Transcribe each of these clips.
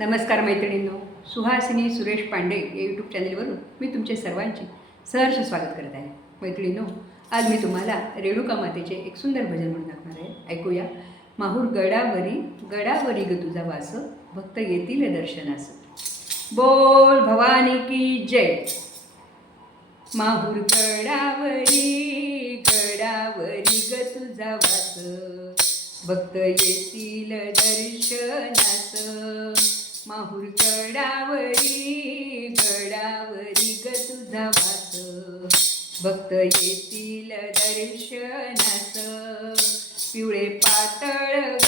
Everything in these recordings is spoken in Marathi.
नमस्कार मैत्रिणींनो सुहासिनी सुरेश पांडे या यूट्यूब चॅनलवरून मी तुमचे सर्वांचे सहर्ष स्वागत करत आहे. मैत्रिणींनो आज मी तुम्हाला रेणुका मातेचे एक सुंदर भजन म्हणून दाखवणार आहे. ऐकूया. माहूर गडावरी गडावरी ग तुझा वास भक्त येतील दर्शनास. बोल भवानी की जय. माहूर गडावरी गडावरी ग तुझा वास भक्त येतील दर्शनास. माहूर गडावरी गडावरी ग तुझा वास. भक्त येतील दर्शनास. पिवळे पातळ ग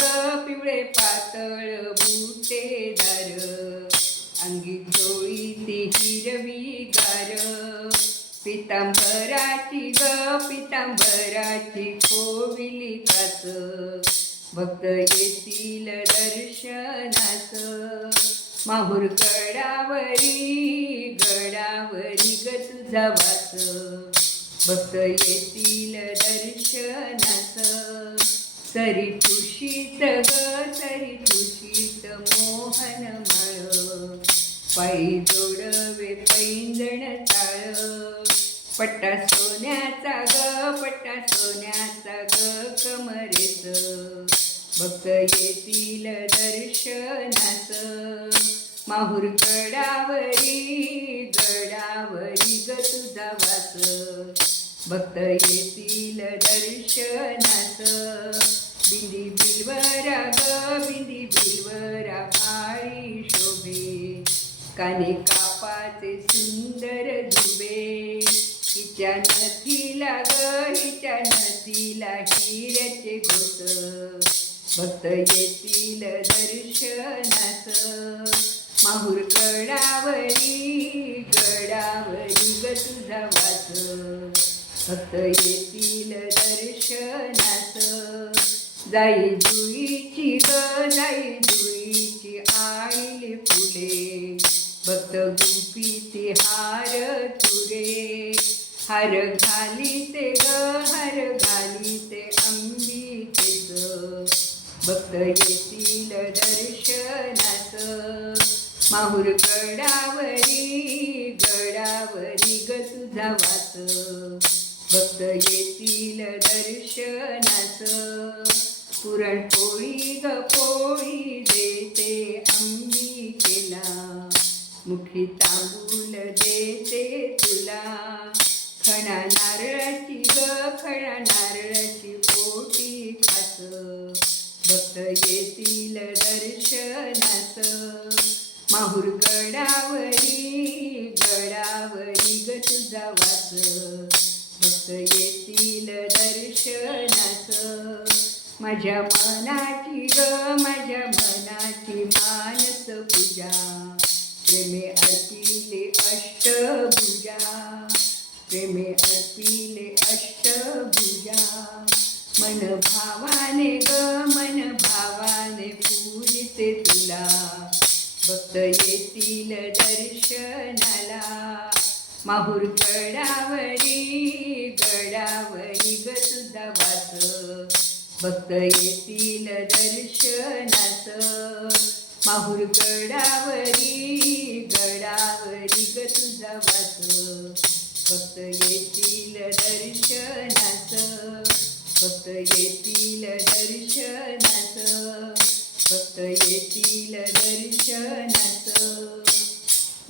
पिवळे पातळ बुटेदार अंगी जोळी ती हिरवी गार. पितांबराची ग पितांबराची खोविली कास भक्त येतील दर्शनास माहूर गडावरी गडावरी ग तुझा वास भक्त येतील दर्शनास सरी तुषित ग सरी तुषित मोहन माळ. पायी जोडवे पैंजण ताळ. पट्टा सोन्याचा ग पट्टा भक्त येतील दर्शनास माहूर गडावरी गडावरी ग तुझा वास भक्त येतील दर्शनास बिंदी बिलवरा ग बिंदी बिलवरा काळी शोभे. काने कापाचे सुंदर दुबे हिच्या नथीला ग हिच्या नथीला हिऱ्याचे घोट भक्त येतील दर्शनास. माहूर गडावरी गडावरी ग तुझा वास. भक्त येतील दर्शनास. जाई जुईची ग जाई जुईची आईले फुले. भक्त गुंफीचे हार तुरे. हार घालीते ग हार ते ग भक्त येतील दर्शनास माहूर गडावरी गडावरी ग तुझा वास भक्त येतील दर्शनास पुरणपोळी ग पोळी देते अंबिकेला मुखी तांबूल देते तुला. खणा नारळाची ग खणा नारळ भक्त येतील दर्शनास. माहूर गडावरी गडावरी ग तुझा वास भक्त येतील दर्शनास. माझ्या मनाची ग माझ्या मनाची मानस पूजा. प्रेमे अर्पिले अष्टभुजा प्रेमे अर्पिले अष्टभुजा मन भावाने ग भक्त येतील दर्शनाला. माहूर गडावरी गडावरी ग तुझा वास भक्त येतील दर्शनास माहूर गडावरी गडावरी ग तुझा वास भक्त येतील दर्शनास भक्त येतील भक्त येतील दर्शनास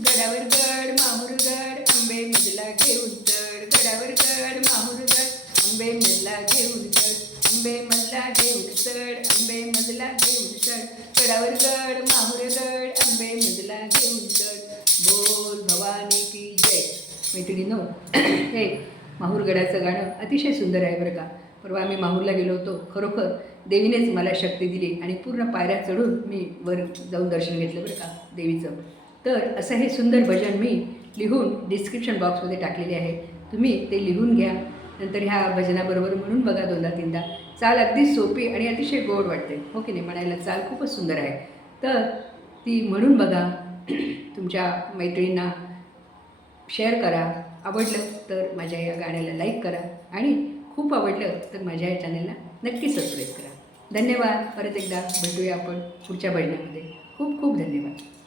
गडावर गड माहूर गड आंबे मजला घेऊन चढ. गडावर गड माहूर गड आंबे मजला घेऊन चढ. आंबे मजला घेऊन चढ आंबे मजला घेऊन चढ. गडावर गड माहूर गड आंबे मजला घेऊन चढ. बोल भवानी की जय. मैत्रिणीनो हे माहूरगडाचं गाणं अतिशय सुंदर आहे बरं का. परवा आम्ही माहूरला गेलो होतो. खरोखर देवीनेच मला शक्ती दिली आणि पूर्ण पायऱ्या चढून मी वर जाऊन दर्शन घेतलं बरं का देवीचं. तर असं हे सुंदर भजन मी लिहून डिस्क्रिप्शन बॉक्समध्ये टाकलेले आहे. तुम्ही ते लिहून घ्या. नंतर ह्या भजनाबरोबर म्हणून बघा दोनदा तीनदा. चाल अगदी सोपी आणि अतिशय गोड वाटते. हो की नाही? म्हणायला चाल खूपच सुंदर आहे. तर ती म्हणून बघा. तुमच्या मैत्रिणींना शेअर करा. आवडलं तर माझ्या या गाण्याला लाईक करा आणि खूप आवडलं तर माझ्या या चॅनलला नक्की सबस्क्राईब करा. धन्यवाद. परत एकदा भेटूया आपण पुढच्या भजनामध्ये खूप खूप धन्यवाद.